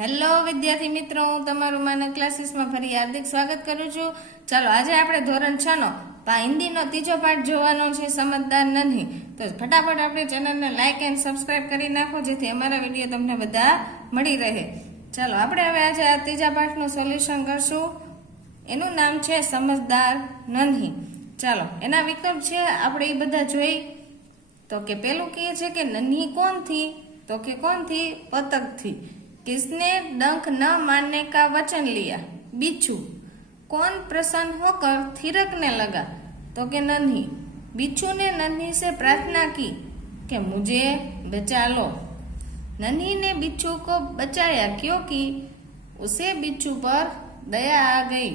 Hello વિદ્યાર્થી મિત્રો, હું તમારું માનવ ક્લાસીસમાં ફરી હાર્દિક સ્વાગત કરું છું. ચાલો આજે આપણે ધોરણ 6 નો હિન્દીનો ત્રીજો પાઠ જોવાનો છે, સમજદાર નહીં. તો ફટાફટ આપણે ચેનલને લાઈક એન્ડ સબસ્ક્રાઇબ કરી નાખો જેથી અમારા વિડીયો તમને બધા મળી રહે. ચાલો આપણે હવે આજે આ ત્રીજા પાઠનું સોલ્યુશન કરશું. એનું નામ છે સમજદાર નહીં. ચાલો એના વિકલ્પ છે આપણે એ બધા જોઈ. તો કે પેલું કહે છે કે નન્ही कौन थी, तो कि कौन थी, बतख थी. किसने डंक न मारने का वचन लिया, बिच्छू. कौन प्रसन्न होकर थिरकने लगा, तो कि नन्ही. बिच्छू ने नन्ही से प्रार्थना की कि मुझे बचा लो. नन्ही ने बिच्छू को बचाया क्योंकि उसे बिच्छू पर दया आ गई.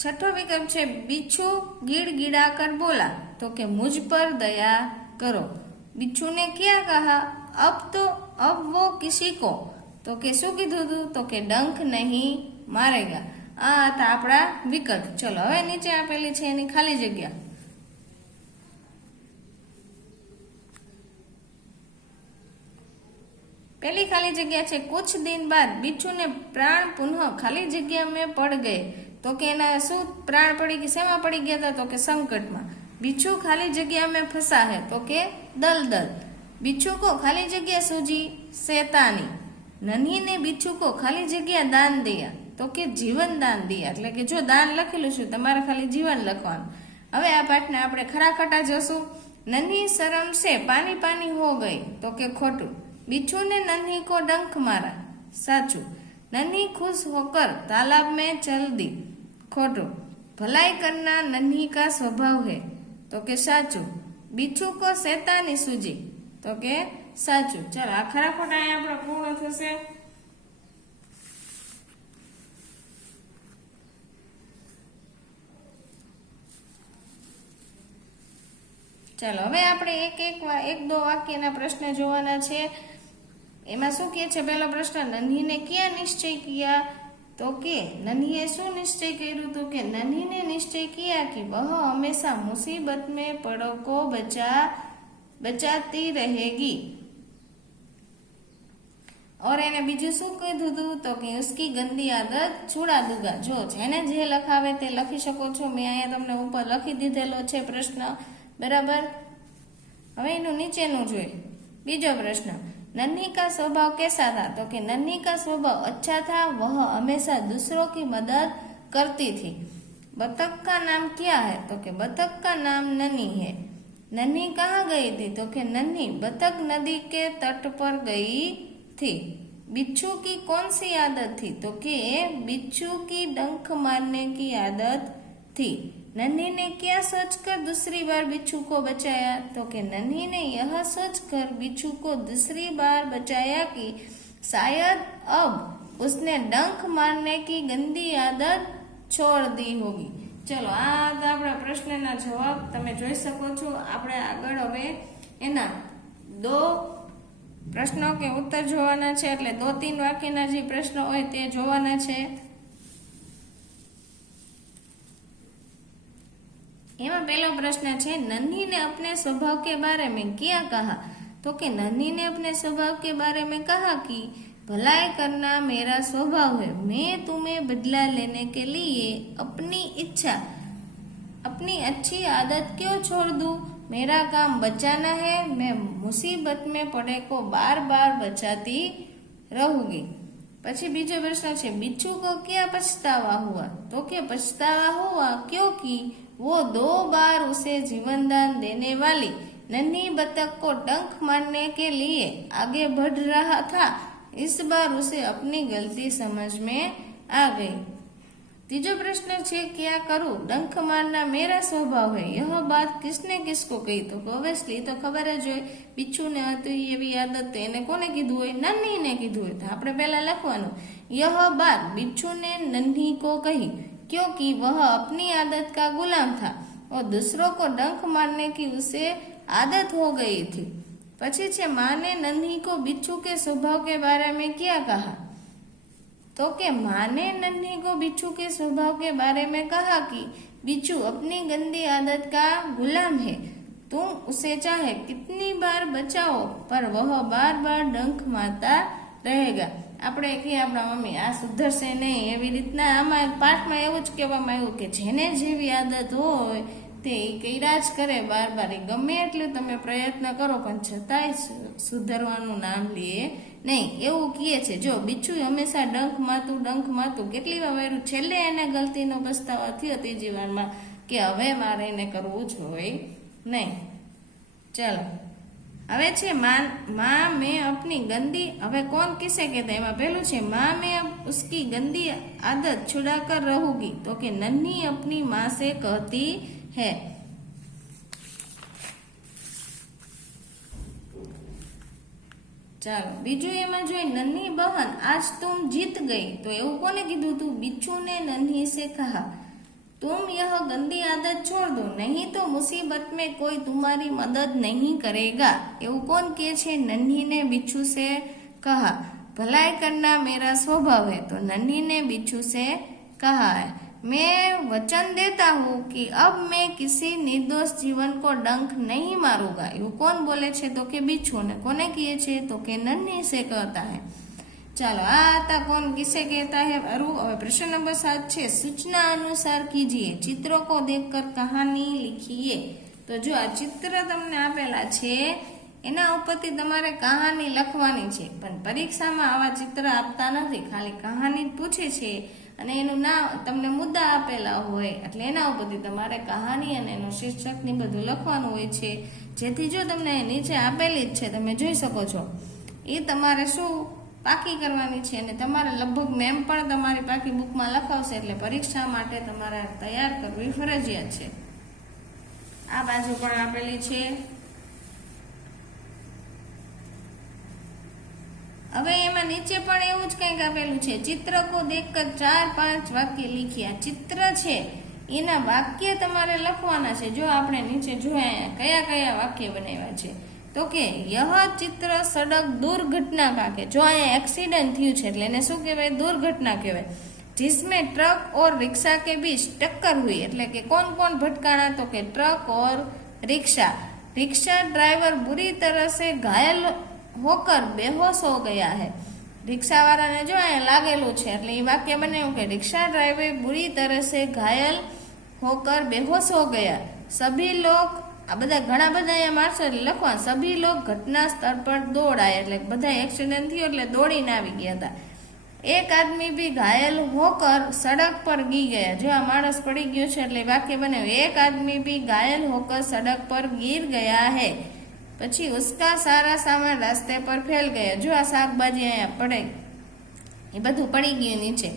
छठो विकल्प है बिच्छू गिड़गिड़ा कर बोला, तो कि मुझ पर दया करो. बिच्छू ने क्या कहा, अब वो किसी को, तो कि शू कीधुं तुं, तो कि डंक नहीं मारेगा. आ था आपड़ा विकल्प. चलो हवे नीचे आपेली छे एनी खाली जग्या. पहली खाली जगह है कुछ दिन बाद बिच्छू ने प्राण पुनः खाली जगह में पड़ गए. तो कि एना शू प्राण पड़ी गया, सेमा पड़ी गया था, तो कि संकट में. बिच्छू खाली जगह में फंसा है, तो कि दलदल. बिच्छू को खाली जगह सूझी शैतानी. नन्ही ने बिच्छू को खाली जगह दान दिया, तो कि जीवन दान दिया. એટલે કે જો દાન લખેલું છે તમારે ખાલી જીવન લખવાનું. હવે આ પાઠને આપણે ખરા ખટા જોશું. नन्ही शर्म से पानी पानी हो गई, तो कि खोटું. बिच्छू ने नन्ही को डंक मारा, साचू. नन्ही खुश होकर तालाब में चल दी, खोटू. भलाई करना नन्ही का स्वभाव है, तो के साचू. बिच्छू को शैतानी सूझी, तो के साचू. चलो आ खरा खोटा आपड़ा पूर्ण थशे. चलो हवे आपणे एक दो वाक्यना प्रश्न जोवाना छे. एमां शुं कहे छे पहेलो प्रश्न, नन्ही ने क्या निश्चय किया, तो कि नन्हीए शू निश्चय कर्युं, तो कि नन्ही ने निश्चय किया कि वह हमेशा मुसीबत में पड़ों को बचाती रहेगी. और एने बीजू शू कीधुं तुं, तो कि उसकी गंदी आदत छुड़ा दूंगा. जो जेने जे लखावे ते लखी शको छो. मैं अहींया तमने उपर लखी दीधेलो छे प्रश्न, बराबर. हवे एनुं नीचेनुं जोईए. बीजो प्रश्न, नन्ही का स्वभाव कैसा था, तो कि नन्ही का स्वभाव अच्छा था. वह हमेशा दूसरों की मदद करती थी. बतख का नाम क्या है, तो कि बतख का नाम नन्ही है. नन्ही कहाँ गई थी, तो कि नन्ही बतख नदी के तट पर गई थी. बिच्छू की कौन सी आदत थी, तो कि बिच्छू की डंक मारने की आदत थी. नन्ही ने क्या सोचकर दूसरी बार बिच्छू को बचाया, तो कि नन्ही ने यह सोचकर बिच्छू को दूसरी बार बचाया कि शायद अब उसने डंक मारने की गंदी आदत छोड़ दी होगी. चलो आ आपड़ा प्रश्नना जवाब तमे जोई सको छो. आपणे आगळ हवे एना दो प्रश्नों के उत्तर जोवाना छे. એટલે 2-3 વાક્યના જે પ્રશ્નો હોય તે જોવાના છે. एवं पहला प्रश्न है, नन्ही ने अपने स्वभाव के बारे में क्या कहा, तो कि नन्ही ने अपने स्वभाव के बारे में कहा कि भलाई करना मेरा स्वभाव है. मैं तुम्हें बदला लेने के लिए अपनी इच्छा, अपनी अच्छी आदत क्यों छोड़ दूं. मेरा काम बचाना है. मैं मुसीबत में पड़े को बार बार बचाती रहूंगी. પછી બીજો પ્રશ્ન છે, बिच्छू को क्या पछतावा हुआ, तो कि पछतावा हुआ क्योंकि वो 2 बार उसे जीवन दान देने वाली नन्ही बतख को डंक मारने के लिए आगे बढ़ रहा था. इस बार उसे अपनी गलती समझ में आ गई. तीजो प्रश्न है, क्या करूं, डंक मारना मेरा स्वभाव है. यह बात किसने किसको कही, तो ऑब्वियसली तो खबर ज होय बिच्छू ने हती एवी आदत एने कोने कीधुं होय, नन्ही ने कीधुं होय. तो आपणे पहेला लखवानुं, यह बात बिच्छू ने नन्ही को कही क्योंकि वह अपनी आदत का गुलाम था और दूसरों को डंक मारने की उसे आदत हो गई थी. पछी छे, माँ ने नन्ही को बिच्छू के स्वभाव के बारे में क्या कहा, तो कि माँ ने नन्ही को बिच्छू के स्वभाव के बारे में कहा कि बिच्छू अपनी गंदी आदत का गुलाम है. तुम उसे चाहे कितनी बार बचाओ पर वह बार बार डंख मारता रहेगा। આપણે કહીએ આપણા મમ્મી આ સુધરશે નહીં, એવી રીતના આમાં પાઠમાં એવું જ કહેવામાં આવ્યું કે જેને જેવી આદત હોય તે કર્યા જ કરે બાર બાર, ગમે એટલું તમે પ્રયત્ન કરો પણ છતાંય સુધરવાનું નામ લે નહીં, એવું કહે છે। જો બીછું હંમેશા ડંખ મારતું કેટલી વાર વાર્યું, છેલ્લે એને ગલતીનો પસ્તાવો થયો ત્રીજી વારમાં કે હવે મારે એને કરવું જોઈએ નહીં। ચાલો હવે છે माँ मैं अपनी गंदी, હવે કોણ કિસે કહેતા, એમાં પહેલું છે माँ मैं उसकी गंदी आदत छुड़ा कर रहूंगी, તો કે नन्ही अपनी माँ से कहती है। ચાલો બીજું એમાં જોઈએ नन्ही बहन आज तुम जीत गई, તો એવું કોને કીધું તું, बिच्छू ने नन्ही से कहा तुम यह गंदी आदत छोड़ दो नहीं तो मुसीबत में कोई तुम्हारी मदद नहीं करेगा। એવું કોણ કહે છે, नन्ही ने बिच्छू से कहा भलाई करना मेरा स्वभाव है, तो नन्ही ने बिच्छू से कहा है मैं वचन देता हूँ कि अब मैं किसी निर्दोष जीवन को डंक नहीं मारूंगा। એવું કોણ બોલે છે, તો કે बिच्छू ने કોને કહે છે, તો કે नन्ही से कहता है। ચાલો આ હતા कौन किसे कहता है। હવે પ્રશ્ન નંબર 7 છે सूचना अनुसार कीजिए, चित्रों को देखकर कहानी लिखिए। તો જો આ ચિત્ર તમને આપેલા છે એના ઉપરથી તમારે કહાની લખવાની છે, પણ પરીક્ષામાં આવા ચિત્ર આપતા નથી, ખાલી કહાની જ પૂછે છે અને એનું નામ તમને મુદ્દા આપેલા હોય એટલે એના ઉપરથી તમારે કહાની અને એનું શીર્ષક ને બધું લખવાનું હોય છે, જેથી જો તમને નીચે આપેલી જ છે તમે જોઈ શકો છો એ તમારે શું પાકી કરવાની છે અને તમારે લગભગ મેમ પણ તમારી પાકી બુકમાં લખાવશે, એટલે પરીક્ષા માટે તમારે તૈયાર કરવી ફરજિયાત છે। આ બાજુ પણ આપેલી છે। હવે એમાં નીચે પણ એવું જ કંઈક આપેલું છે, ચિત્ર કો દેખકર 4-5 વાક્ય લીખ્યા। ચિત્ર છે એના વાક્ય તમારે લખવાના છે। જો આપણે નીચે જોયા કયા કયા વાક્ય બનાવ્યા છે, તો કે यह चित्र सड़क दुर्घटना का, के जो અહીંયા એક્સિડન્ટ થયું છે એટલે એને શું કહેવાય, दुर्घटना કહેવાય। जिसमें ट्रक और रिक्शा के बीच टक्कर हुई, એટલે કે કોણ કોણ ભટકાણા, તો કે ट्रक और रिक्शा। रिक्शा ड्राइवर बुरी तरह से घायल होकर बेहोश हो गया है। रिक्शा वाળાને જો અહીંયા લાગેલું છે એટલે એ વાક્ય બનાવ્યું કે रिक्शा ड्राइवर बुरी तरह से घायल होकर बेहोश हो गया। सभी लोग આ બધા ઘણા બધા અહીંયા મારશે એટલે લખવા, સભી લોગ ઘટના સ્થળ પર દોડ આયા, એટલે બધા એક્સિડન્ટ થયો એટલે દોડીને આવી ગયા હતા। એક આદમી भी घायल होकर सड़क पर गिर गया, जो આ માણસ પડી ગયો છે એટલે વાક્ય બનાવ્યું एक आदमी भी घायल होकर सड़क पर गिर गया है। પછી उसका सारा सामान रास्ते पर फैल गया, जो આ શાકભાજી અહીંયા પડે એ બધું પડી ગયું નીચે।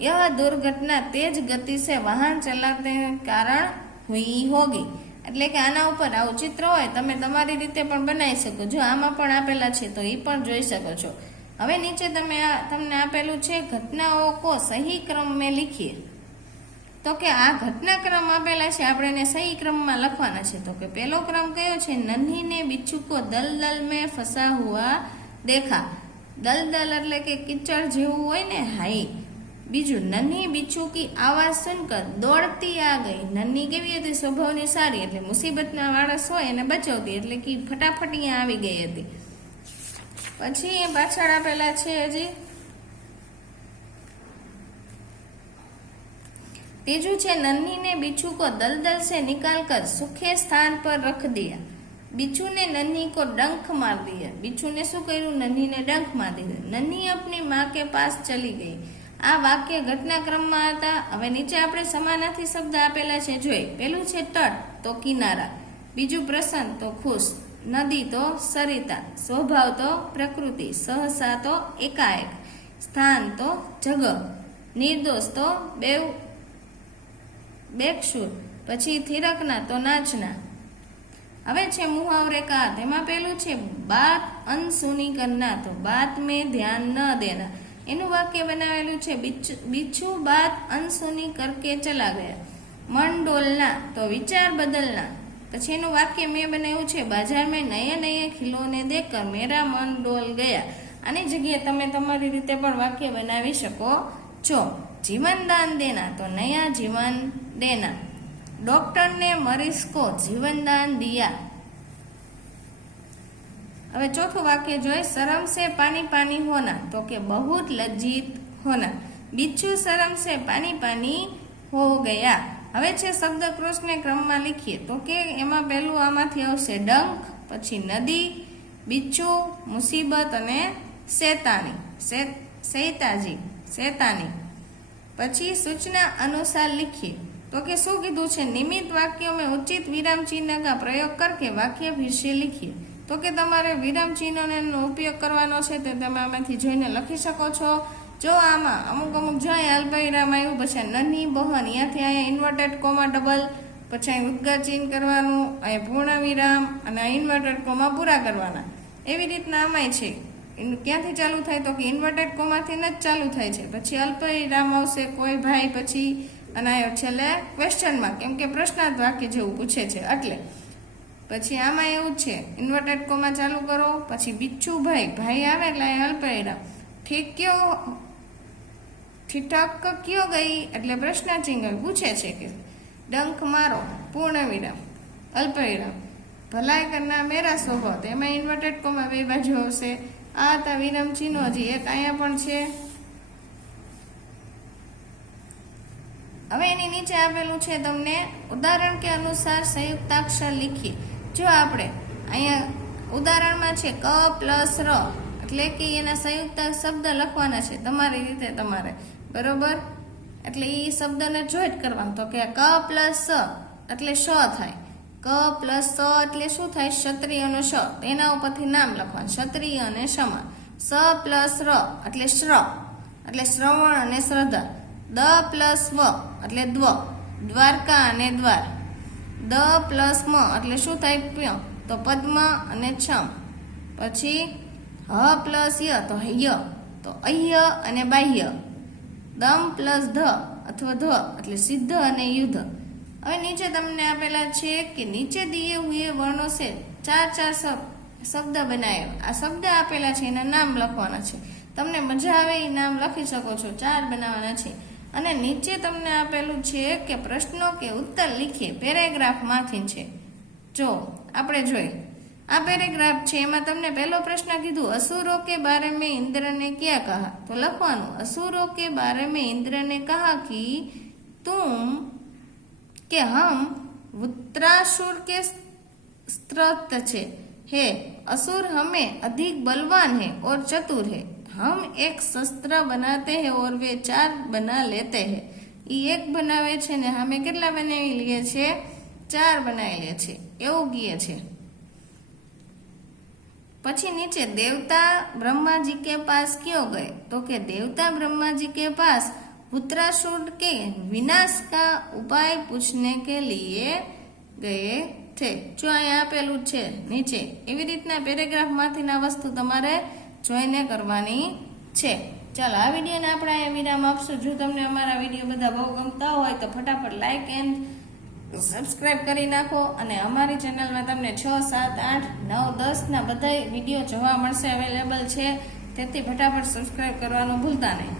यह दुर्घटना तेज गति से वाहन चलाते कारण हुई होगी, એટલે કે આના ઉપર આવું ચિત્ર હોય તમે તમારી રીતે પણ બનાવી શકો। જો આમાં પણ આપેલા છે તો એ પણ જોઈ શકો છો। હવે નીચે તમને આપેલું છે ઘટનાઓ કો સહી ક્રમ में लिखिए, તો કે આ ઘટનાક્રમ આપેલા છે આપણે એને સહી ક્રમમાં લખવાના છે। તો કે પહેલો ક્રમ કયો છે, नन्ही ने बिच्छू को दलदल में फंसा हुआ देखा। दलदल એટલે કે કિચડ જેવું હોય ને, હાઈ। બીજું नन्ही बिच्छू की आवाज सुनकर दौड़ती आ गई। नन्ही કેવી હતી, સ્વભાવની સારી એટલે મુસીબતના માણસ હોય એને બચાવતી, એટલે કે ફટાફટ અહીંયા આવી ગઈ હતી। પછી એ પાછળ આપેલા છે હજી तीजू छे नन्ही ने बिच्छू को दलदल से निकालकर सूखे स्थान पर रख दिया। बिच्छू ने नन्ही को डंक मार दिया। बिच्छू ने शू कर्યું, नन्ही ने डंक मार दिया। नन्ही अपनी माँ के पास चली गई। आ वाक्य घटनाक्रमમાં હતા। હવે નીચે આપણે સમાનાર્થી શબ્દ આપેલા છે જોઈ। પહેલું છે તટ તો કિનારા, બીજું પ્રસન્ન તો ખુશ, નદી તો સરિતા, સ્વભાવ તો પ્રકૃતિ, સહસા તો એકાએક, સ્થાન તો જગહ, નિર્દોષ તો બેકસૂર, પછી થિરકના તો નાચના। હવે છે મુહાવરે કા, તેમાં પહેલું છે બાત અનસુની કરના, તો बात में ध्यान न देना। એનું વાક્ય બનાવેલું છે बिच्छू बात अनसुनी करके चला गया। मन डोलना तो विचार बदलना। પછી એનું વાક્ય મેં બનાવ્યું છે बाजार में नए नए खिलौने देखकर मेरा मन डोल गया। આની જગ્યાએ તમે તમારી રીતે પણ વાક્ય બનાવી શકો છો। जीवन दान देना तो नया जीवन देना। डॉक्टर ने मरीज को जीवन दान दिया। હવે ચોથું વાક્ય જોઈએ, शर्म से पानी पानी होना, तो के बहुत लज्जित होना। बिच्छू शर्म से पानी पानी हो गया। હવે છે શબ્દકોશને ક્રમમાં લીખીએ, તો કે એમાં પહેલું આમાંથી આવશે ડંખ, પછી નદી, બિચ્છુ, મુસીબત અને શૈતાની। પછી સૂચના અનુસાર लिखिए, तो કે શું કીધું છે, નિમિત્ત વાક્યો में उचित विराम चिन्ह का प्रयोग करके वाक्य फिर से लिखिए। તો કે તમારે વિરામ ચિહ્નનો ઉપયોગ કરવાનો છે, તે તમે આમાંથી જોઈને લખી શકો છો। જો આમાં અમુક જોઈએ અલ્પવિરામ આવ્યું, પછી નની બહન, અહીંયાથી અહીંયા ઇન્વર્ટેડ કોમા ડબલ, પછી અહીં ઉદ્ગાર ચિહ્ન કરવાનું, અહીં પૂર્ણ વિરામ અને ઇન્વર્ટેડ કોમા પૂરા કરવાના। એવી રીતના આમાંય છે, ક્યાંથી ચાલુ થાય, તો કે ઇન્વર્ટેડ કોમાથી જ ચાલુ થાય છે, પછી અલ્પવિરામ આવશે કોઈ ભાઈ, પછી અને છેલ્લે ક્વેશ્ચનમાં, કેમ કે પ્રશ્નાર્થ વાક્ય જેવું પૂછે છે એટલે। પછી આમાં એવું છે, ઇન્વર્ટેડ કોમા ચાલુ કરો, પછી બિચ્છુ ભાઈ આવે એટલે અલ્પવિરામ, ઠીઠક ક્યો ગઈ એટલે પ્રશ્નાચિહ્ન પૂછે છે કે ડંખ મારો, પૂર્ણ વિરામ, અલ્પવિરામ, ભલાઈ કરના મેરા સ્વભાવ, તેમાં ઇન્વર્ટેડ કોમા બે બાજુ આવશે। આ હતા વિરામ ચિહ્નો, હજી એક અહીંયા પણ છે। હવે એની નીચે આપેલું છે તમને ઉદાહરણ કે અનુસાર સંયુક્તાક્ષર લીખીએ। જો આપણે અહીંયા ઉદાહરણમાં છે ક પ્લસ ર, એટલે કે એના સંયુક્ત શબ્દ લખવાના છે તમારી રીતે તમારે, બરોબર? એટલે એ શબ્દને જોઈન્ટ કરવાનું, તો કે ક પ્લસ સ એટલે શ થાય, ક પ્લસ સ એટલે શું થાય, ક્ષત્રિયનો શ, એના ઉપરથી નામ લખવાનું, ક્ષત્રિય અને શમાં। સ પ્લસ ર એટલે શ્ર, એટલે શ્રવણ અને શ્રદ્ધા। દ પ્લસ વ એટલે દ્વ, દ્વારકા અને દ્વાર। દ પ્લસ મ એટલે શું થાય, પ્ય, તો પદ્મ અને છમ। પછી હ પ્લસ ય તો હ્ય, તો અહ્ય અને બાહ્ય। દમ પ્લસ ધ અથવા ધ એટલે સિદ્ધ અને યુદ્ધ। હવે નીચે તમને આપેલા છે કે નીચે દિए हुए વર્ણો से ચાર શબ્દ બનાવ્યો। આ શબ્દ આપેલા છે, એના નામ લખવાના છે, તમને મજા આવે એ નામ લખી શકો છો, 4 બનાવવાના છે। અને નીચે તમને આપેલું છે કે પ્રશ્નો કે ઉત્તર લીખીએ, પેરેગ્રાફમાંથી છે। જો આપણે જોઈએ, આ પેરેગ્રાફ છે, એમાં તમને પહેલો પ્રશ્ન કીધું, असुरों के बारे में इंद्र ने क्या कहा, तो લખવાનું असुरों के बारे में इंद्र ने कहा कि तुम के हम वृत्रासुर के स्त्रस्त है, असुर हमें अधिक बलवान है और चतुर है, हम एक शस्त्र बनाते हैं और वे 4 बना लेते हैं। ये एक बनावे छे ने हमें કેટલા બનાવી લઈએ છે, 4 બનાવી લે છે, એવું કહે છે। પછી નીચે देवता ब्रह्मा जी के पास क्यों गए, तो के देवता ब्रह्मा जी के पास वृत्रासुर के विनाश का उपाय पूछने के लिए गए थे। जो અહીં આપેલું છે નીચે, એવી રીતના પેરેગ્રાફમાંથીના વસ્તુ તમારે જોઈને કરવાની છે। ચાલો આ વિડીયોને આપણે અહીંયા વિરામ આપશું। જો તમને અમારા વિડીયો બધા બહુ ગમતા હોય તો ફટાફટ લાઈક એન્ડ સબસ્ક્રાઇબ કરી નાખો, અને અમારી ચેનલમાં તમને 6, 7, 8, 9, 10 ના બધા વિડીયો જોવા મળશે, અવેલેબલ છે, તેથી ફટાફટ સબસ્ક્રાઇબ કરવાનું ભૂલતા નહીં।